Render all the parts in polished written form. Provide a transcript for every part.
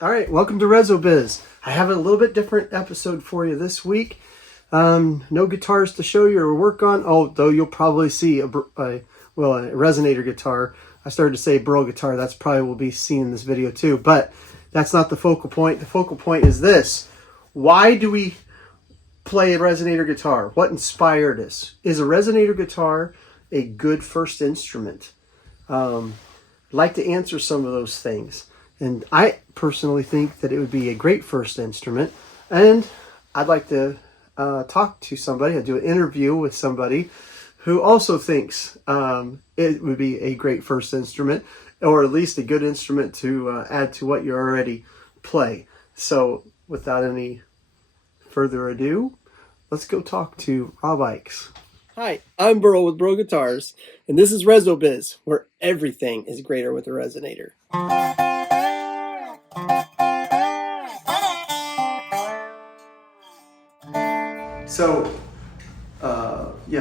All right, welcome to Reso Biz. I have a little bit different episode for you this week. No guitars to show you or work on, although you'll probably see a Resonator guitar. I started to say Byrl guitar. That's probably will be seen in this video too, but that's not the focal point. The focal point is this. Why do we play a Resonator guitar? What inspired us? Is a Resonator guitar a good first instrument? I'd like to answer some of those things. And I personally think that it would be a great first instrument. And I'd like to talk to somebody. I'd do an interview with somebody who also thinks it would be a great first instrument, or at least a good instrument to add to what you already play. So without any further ado, let's go talk to Rob Ickes. Hi, I'm Byrl with Byrl Guitars, and this is Reso Biz, where everything is greater with a resonator. So,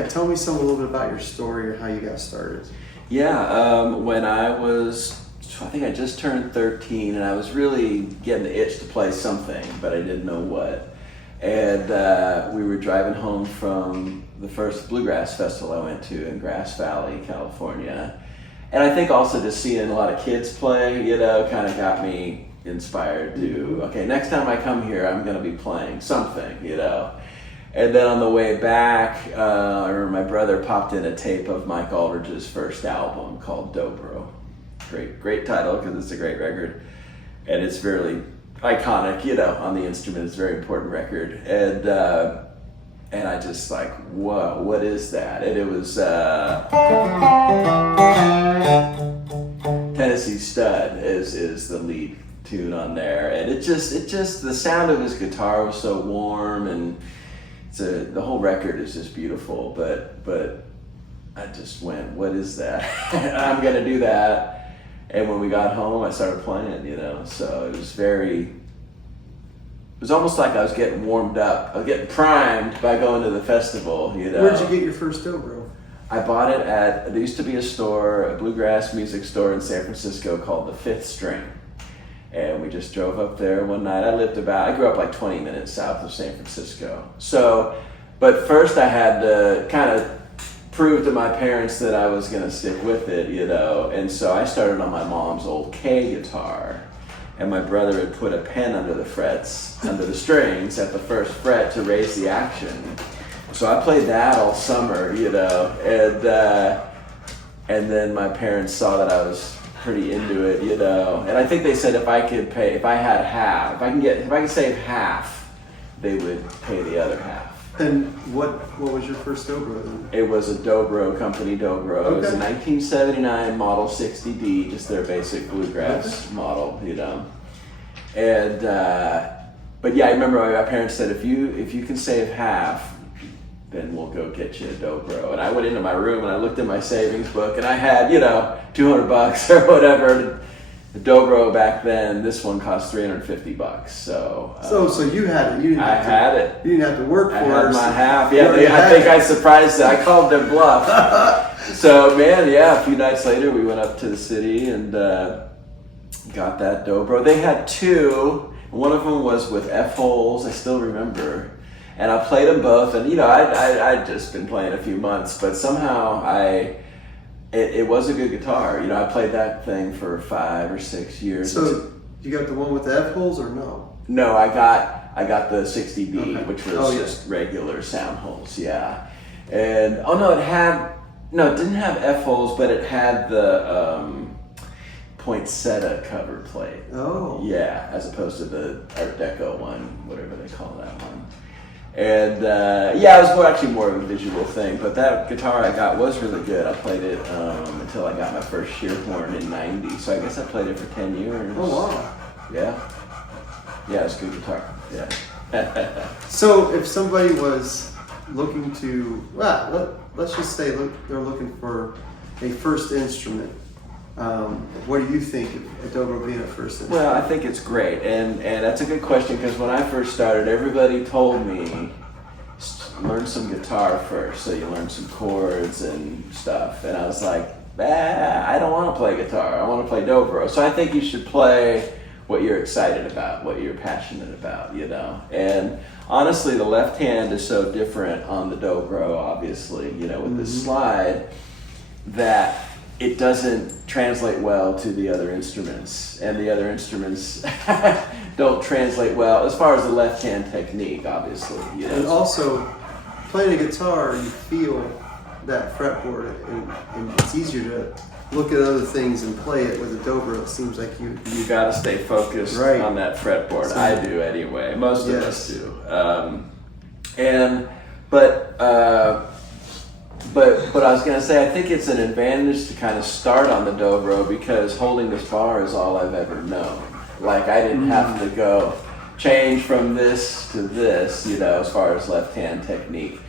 tell me a little bit about your story or how you got started. When I think I just turned 13, and I was really getting the itch to play something, but I didn't know what. And we were driving home from the first bluegrass festival I went to in Grass Valley, California. And I think also just seeing a lot of kids play, kind of got me inspired to, okay, next time I come here, I'm going to be playing something, And then on the way back, I remember my brother popped in a tape of Mike Aldridge's first album called Dobro. Great title, because it's a great record. And it's very iconic, on the instrument. It's a very important record. And I just like, whoa, what is that? And it was Tennessee Stud is the lead tune on there. And it just the sound of his guitar was so warm, and the whole record is just beautiful, but I just went, what is that? I'm gonna do that. And when we got home, I started playing, so it was almost like I was getting warmed up. I was getting primed by going to the festival, Where'd you get your first dobro? I bought it there used to be a bluegrass music store in San Francisco called the Fifth String. And we just drove up there one night. I grew up like 20 minutes south of San Francisco. But first I had to kind of prove to my parents that I was going to stick with it, And so I started on my mom's old K guitar. And my brother had put a pen under the strings at the first fret to raise the action. So I played that all summer, and then my parents saw that I was pretty into it, And I think they said if I could save half, they would pay the other half. And what was your first dobro then? It was a dobro, company dobro. Okay. It was a 1979 Model 60D, just their basic bluegrass model, And but yeah, I remember my parents said if you can save half, then we'll go get you a dobro. And I went into my room and I looked in my savings book, and I had, $200 or whatever. The dobro back then, this one cost $350. So you had it. I had it. You didn't have to work for it. I had my half. Yeah, I think I surprised them. I called their bluff. So man, a few nights later, we went up to the city and got that dobro. They had two. One of them was with F-holes. I still remember. And I played them both, and I'd just been playing a few months, but somehow it was a good guitar. I played that thing for 5 or 6 years. So you got the one with the F-holes or no? No, I got the 60D, okay. Which was just regular sound holes, yeah. And it didn't have F-holes, but it had the poinsettia cover plate. Oh. Yeah, as opposed to the Art Deco one, whatever they call that one. And it was more of a visual thing, but that guitar I got was really good. I played it until I got my first Shearhorn in '90, so I guess I played it for 10 years. Oh wow! Yeah, it's a good guitar. Yeah. So if somebody was looking to, let's just say they're looking for a first instrument, what do you think of dobro being a first instrument? Well, I think it's great, and that's a good question, because when I first started, everybody told me learn some guitar first, so you learn some chords and stuff, and I was like, I don't want to play guitar, I want to play dobro. So I think you should play what you're excited about, what you're passionate about, you know. And honestly, the left hand is so different on the dobro, obviously, you know, with the slide, that it doesn't translate well to the other instruments, and the other instruments don't translate well as far as the left hand technique, obviously, you know. And also, playing a guitar, you feel that fretboard, and it's easier to look at other things and play it. With a dobro, it seems like you got to stay focused on that fretboard. So, I do anyway. Most of us do. But I was going to say, I think it's an advantage to kind of start on the dobro, because holding this bar is all I've ever known. Like, I didn't have to go change from this to this, you know, as far as left hand technique.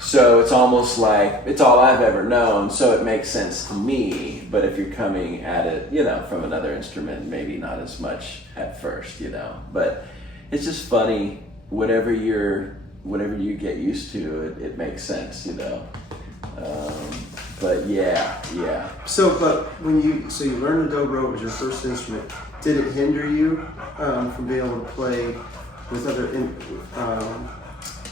So it's almost like it's all I've ever known, so it makes sense to me. But if you're coming at it, you know, from another instrument, maybe not as much at first, you know. But it's just funny, whatever you get used to, it makes sense, you know. But yeah. So, but when you learned the dobro, it was your first instrument. Did it hinder you from being able to play with other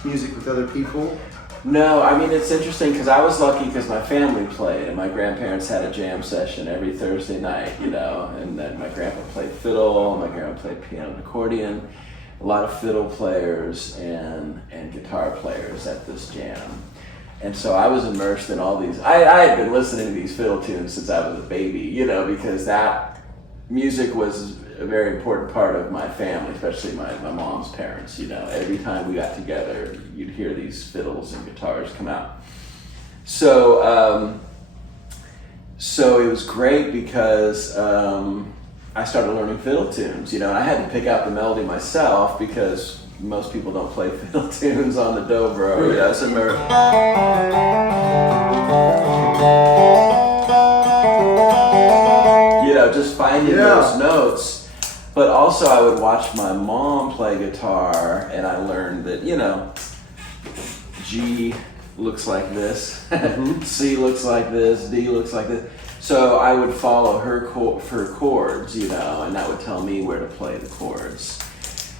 music with other people? No, I mean, it's interesting because I was lucky because my family played, and my grandparents had a jam session every Thursday night, you know, and then my grandpa played fiddle, my grandma played piano and accordion, a lot of fiddle players and guitar players at this jam. And so I was immersed in all these. I had been listening to these fiddle tunes since I was a baby, you know, because that music was a very important part of my family, especially my mom's parents, you know. Every time we got together, you'd hear these fiddles and guitars come out. So it was great because I started learning fiddle tunes, you know, and I had to pick out the melody myself because most people don't play fiddle tunes on the dobro. You know, so you know, just finding those notes. But also I would watch my mom play guitar, and I learned that, you know, G looks like this, C looks like this, D looks like this. So I would follow her chords, you know, and that would tell me where to play the chords.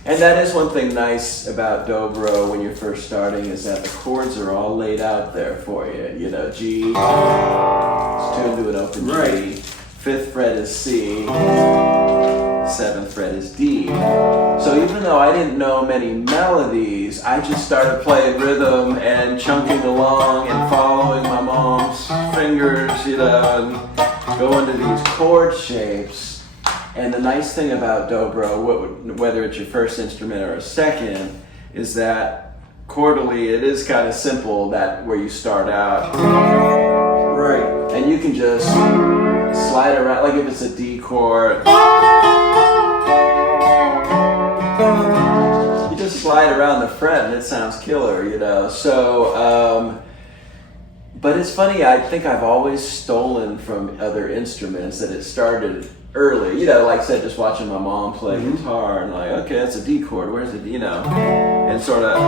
And that is one thing nice about dobro when you're first starting, is that the chords are all laid out there for you. You know, G is tuned to an open G, 5th fret is C, 7th fret is D. So even though I didn't know many melodies, I just started playing rhythm and chunking along and following my mom's fingers, you know, and going to these chord shapes. And the nice thing about dobro, whether it's your first instrument or a second, is that chordally it is kind of simple, that where you start out. Right. And you can just slide around, like if it's a D chord, you just slide around the fret and it sounds killer, you know. So, but it's funny, I think I've always stolen from other instruments, that it started early, you know, like I said, just watching my mom play guitar and like, okay, that's a D chord, where's it, you know, and sort of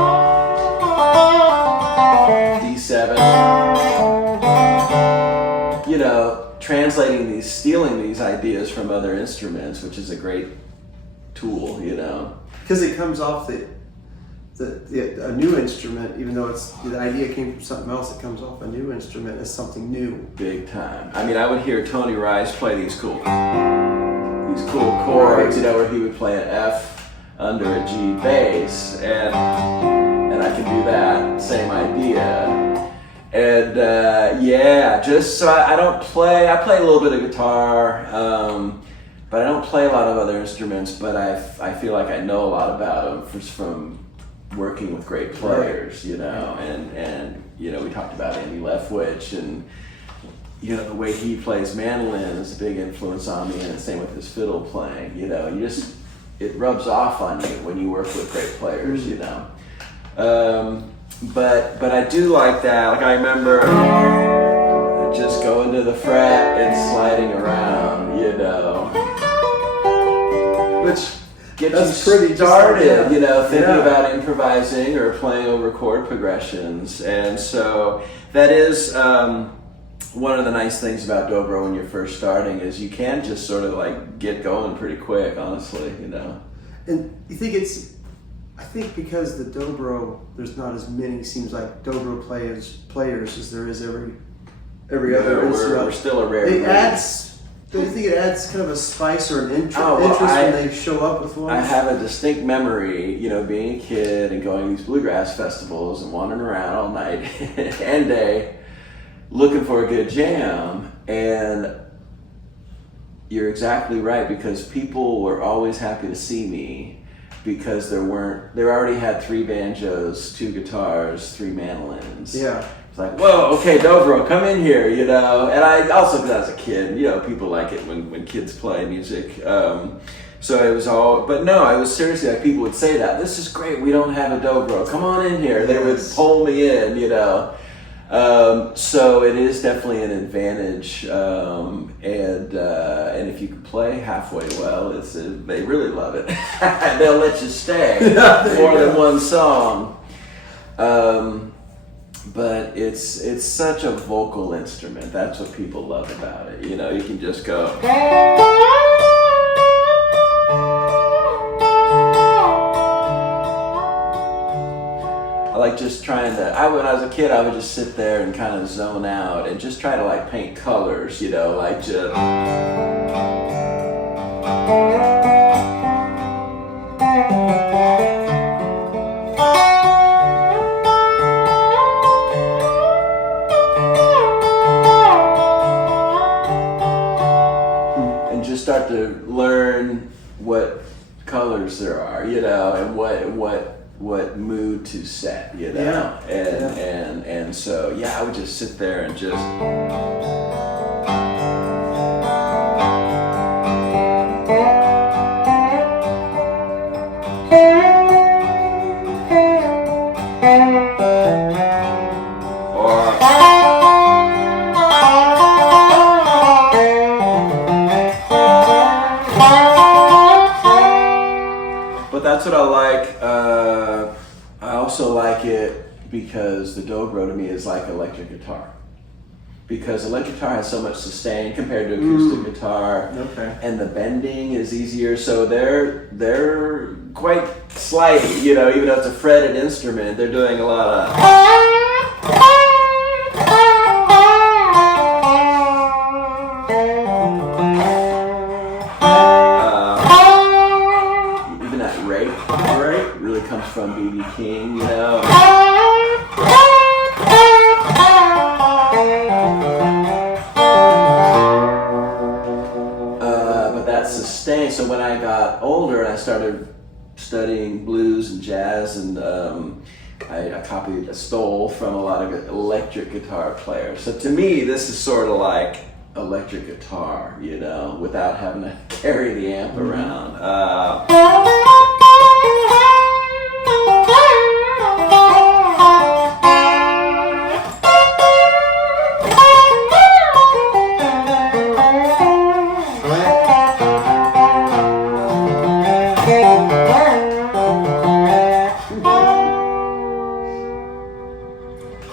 D7, you know, stealing these ideas from other instruments, which is a great tool, you know. Because it comes off a new instrument, even though the idea came from something else, it comes off a new instrument as something new. Big time. I mean, I would hear Tony Rice play these cool chords, you know, where he would play an F under a G bass, and I can do that same idea. And just so I play a little bit of guitar, but I don't play a lot of other instruments, but I feel like I know a lot about them from working with great players, you know, and you know, we talked about Andy Leftwich, and you know, the way he plays mandolin is a big influence on me, and the same with his fiddle playing, you know. It rubs off on you when you work with great players, you know. But I do like that. Like, I remember just going to the fret and sliding around, you know, which gets you pretty started, you know, thinking about improvising or playing over chord progressions. And so that is one of the nice things about dobro when you're first starting is you can just sort of like get going pretty quick, honestly, you know. And you think I think because the dobro, there's not as many, seems like dobro players as there is every other instrument. We're still a rare It breed. adds, do you think it adds kind of a spice or an interest well, when they show up with one? I have a distinct memory, you know, being a kid and going to these bluegrass festivals and wandering around all night and day looking for a good jam. And you're exactly right, because people were always happy to see me because they already had 3 banjos, 2 guitars, 3 mandolins. Yeah. It's like, whoa, okay, dobro, come in here, you know. And I also, because I was a kid, you know, people like it when kids play music. So it was all, but no, I was seriously like, people would say that, this is great, we don't have a dobro, come on in here. They would pull me in, you know. So it is definitely an advantage, and if you can play halfway well, they really love it. They'll let you stay more than one song. But it's such a vocal instrument. That's what people love about it. You know, you can just go. I like just trying to, when I was a kid, I would just sit there and kind of zone out and just try to like paint colors, you know, like just. And just start to learn what colors there are, you know, and what mood to set, you know. And so I would just sit there and just that's what I like. I also like it because the dobro to me is like electric guitar. Because electric guitar has so much sustain compared to acoustic guitar, and the bending is easier. So they're quite slidey, you know. Even though it's a fretted instrument, they're doing a lot of. Comes from B.B. King, you know. But that sustain. So when I got older and I started studying blues and jazz, and I stole from a lot of electric guitar players. So to me, this is sort of like electric guitar, you know, without having to carry the amp around.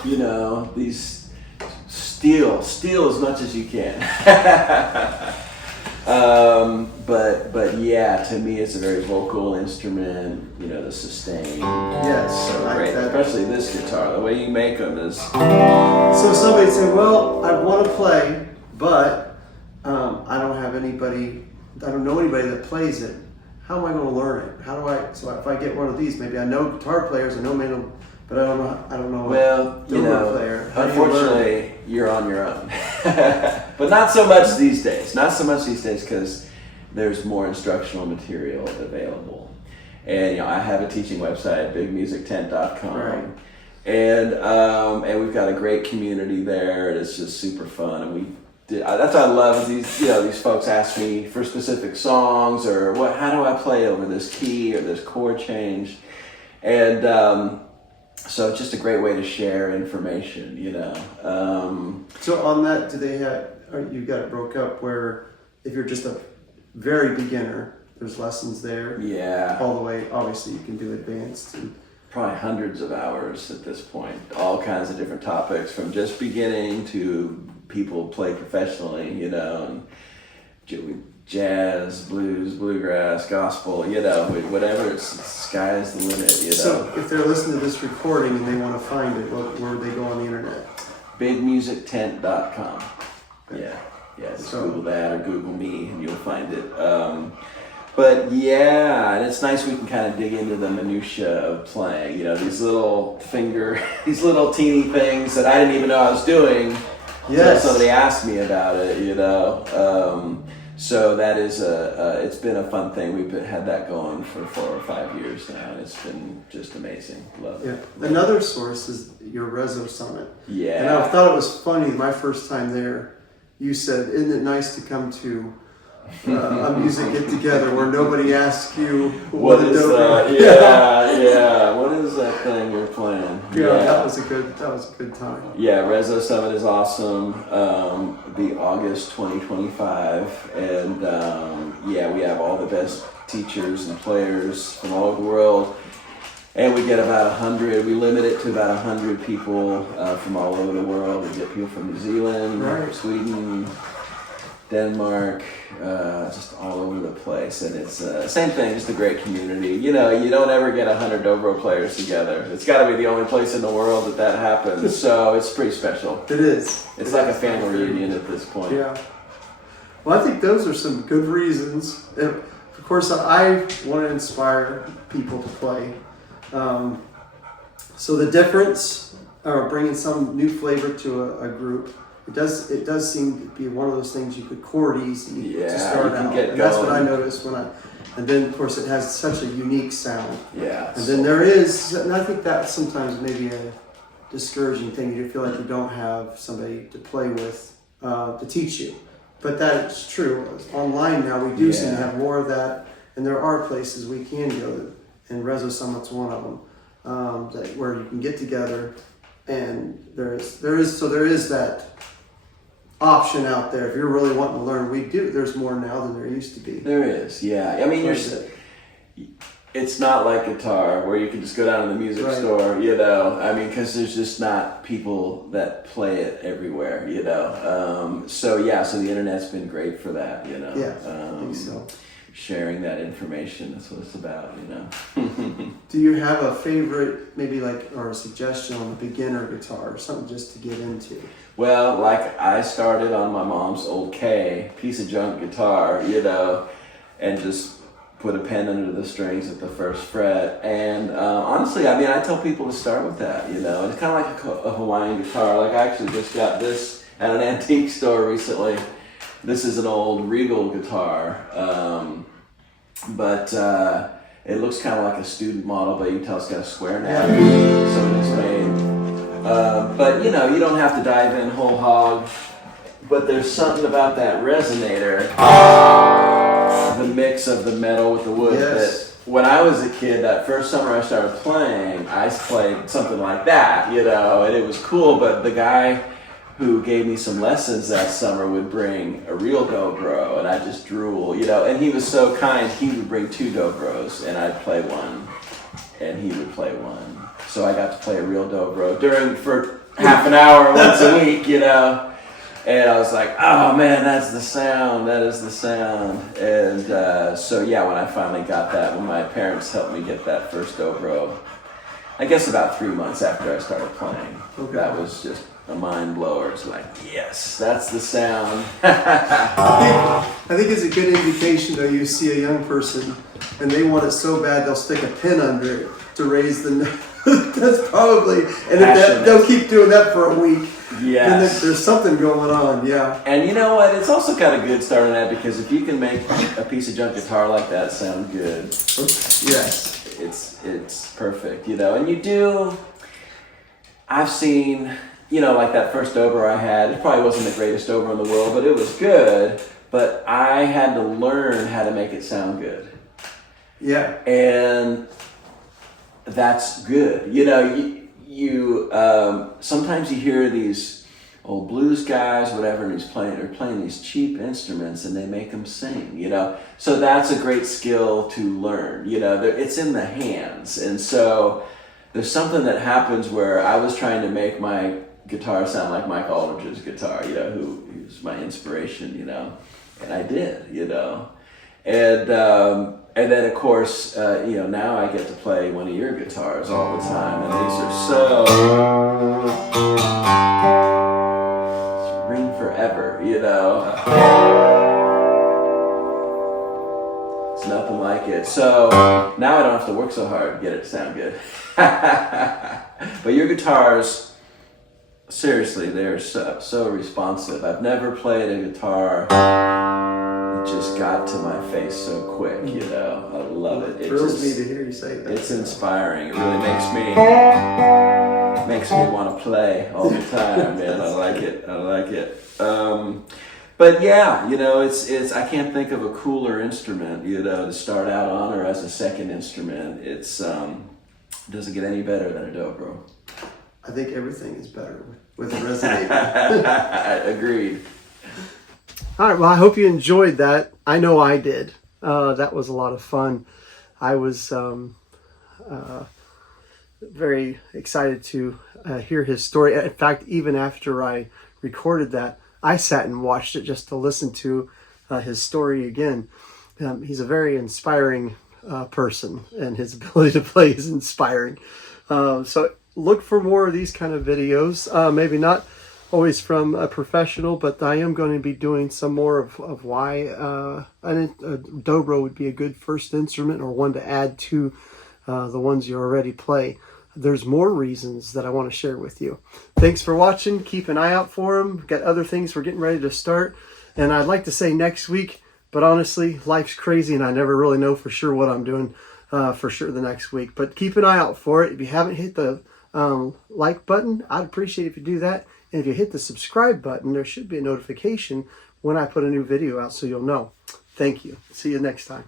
You know, these steal as much as you can. But yeah, to me it's a very vocal instrument, you know, the sustain. Yes, so like great, that. especially this guitar, the way you make them is. So somebody said, well, I want to play, but I don't know anybody that plays it. How am I going to learn it? So if I get one of these, maybe I know guitar players, I know men, but I don't know. Well, you know, player. unfortunately, you're on your own. But not so much these days. Not so much these days because there's more instructional material available. And, you know, I have a teaching website, bigmusictent.com. Right. And we've got a great community there, and it's just super fun. And that's what I love. These folks ask me for specific songs or how do I play over this key or this chord change, and so it's just a great way to share information, you know. So on that, do they have? You got it broke up where if you're just a very beginner, there's lessons there. Yeah. All the way. Obviously, you can do advanced. Probably hundreds of hours at this point. All kinds of different topics, from just beginning to people play professionally, you know, and jazz, blues, bluegrass, gospel, you know, whatever. It's sky's the limit, you know. So if they're listening to this recording and they want to find it, where would they go on the internet? BigMusicTent.com. Yeah, just Google that or Google me and you'll find it. But yeah, and it's nice we can kind of dig into the minutia of playing, you know, these little teeny things that I didn't even know I was doing until somebody asked me about it, you know. So that is it's been a fun thing. We've had that going for 4 or 5 years now, and it's been just amazing. Love it. Yeah. Another source is your Reso Summit. Yeah. And I thought it was funny, my first time there, you said, isn't it nice to come to a music get together where nobody asks you what is that? Yeah. What is that thing you're playing? Yeah, that was a good time. Yeah, Reso Summit is awesome. It'll be August 2025, and we have all the best teachers and players from all over the world. And we get about 100. We limit it to about 100 people from all over the world. We get people from New Zealand, Sweden, Denmark, just all over the place. And it's same thing, just a great community. You know, you don't ever get 100 dobro players together. It's got to be the only place in the world that happens. So it's pretty special. It is. It's like a family reunion at this point. Yeah. Well, I think those are some good reasons. Of course, I want to inspire people to play. So the difference, or bringing some new flavor to a group, it does seem to be one of those things you could chord easy to start out. And that's what I noticed and then of course it has such a unique sound. Yeah. And then there is, and I think that's sometimes maybe a discouraging thing. You feel like you don't have somebody to play with to teach you. But that's true. Online now we do seem to have more of that, and there are places we can go, and Reso Summit's one of them, where you can get together, and there is that option out there. If you're really wanting to learn, there's more now than there used to be. There is, yeah. I mean, it's not like guitar where you can just go down to the music store, you know. I mean, because there's just not people that play it everywhere, you know. So the internet's been great for that, you know. Yeah, I think so. Sharing that information, that's what it's about, you know. Do you have a favorite, maybe or a suggestion on a beginner guitar or something just to get into? Well, like I started on my mom's old piece of junk guitar, you know, and just put a pen under the strings at the first fret. And honestly, I mean, I tell people to start with that, you know. It's kind of like a Hawaiian guitar. Like I actually just got this at an antique store recently. This is an old Regal guitar, but it looks kind of like a student model, but you can tell it's got a square neck, so it's made. But you know, you don't have to dive in whole hog, but there's something about that Resonator, the mix of the metal with the wood, that when I was a kid, that first summer I started playing, I played something like that, you know, and it was cool, but the guy who gave me some lessons that summer would bring a real dobro, and I just drool, you know, and he was so kind, he would bring 2 dobros, and I'd play one, and he would play one. So I got to play a real dobro for half an hour once a week, you know, and I was like, oh man, that is the sound. And when I finally got that, when my parents helped me get that first dobro, I guess about 3 months after I started playing, that was just a mind blower. It's like, yes, that's the sound. I think it's a good indication though. You see a young person and they want it so bad they'll stick a pin under it to raise the note. That's probably, and if they'll keep doing that for a week. Yes. Then there's something going on. Yeah. And you know what? It's also got a good start on that, because if you can make a piece of junk guitar like that sound good, yes, it's perfect. You know, and you do. I've seen. You know, like that first dobro I had, it probably wasn't the greatest dobro in the world, but it was good. But I had to learn how to make it sound good. Yeah. And that's good. You know, you sometimes you hear these old blues guys, whatever, and they're playing these cheap instruments and they make them sing, you know. So that's a great skill to learn. You know, it's in the hands. And so there's something that happens where I was trying to make my guitar sound like Mike Aldridge's guitar, you know, who was my inspiration, you know, and I did, you know, and then of course, you know, now I get to play one of your guitars all the time, and these are so ring forever, you know. It's nothing like it. So now I don't have to work so hard to get it to sound good. But your guitars, seriously, they're so responsive. I've never played a guitar that just got to my face so quick, you know. I love it. It thrills me to hear you say that. It's inspiring. It really makes me want to play all the time, man. I like it. I like it. But yeah, you know, it's I can't think of a cooler instrument, you know, to start out on or as a second instrument. It's doesn't get any better than a dobro. I think everything is better with a Resonator. Agreed. All right, well, I hope you enjoyed that. I know I did. That was a lot of fun. I was very excited to hear his story. In fact, even after I recorded that, I sat and watched it just to listen to his story again. He's a very inspiring person, and his ability to play is inspiring. So look for more of these kind of videos. Maybe not always from a professional, but I am going to be doing some more of why a dobro would be a good first instrument, or one to add to the ones you already play. There's more reasons that I want to share with you. Thanks for watching. Keep an eye out for them. We've got other things we're getting ready to start. And I'd like to say next week, but honestly, life's crazy and I never really know for sure what I'm doing for sure the next week. But keep an eye out for it. If you haven't hit the like button, I'd appreciate it if you do that. And if you hit the subscribe button, there should be a notification when I put a new video out so you'll know. Thank you. See you next time.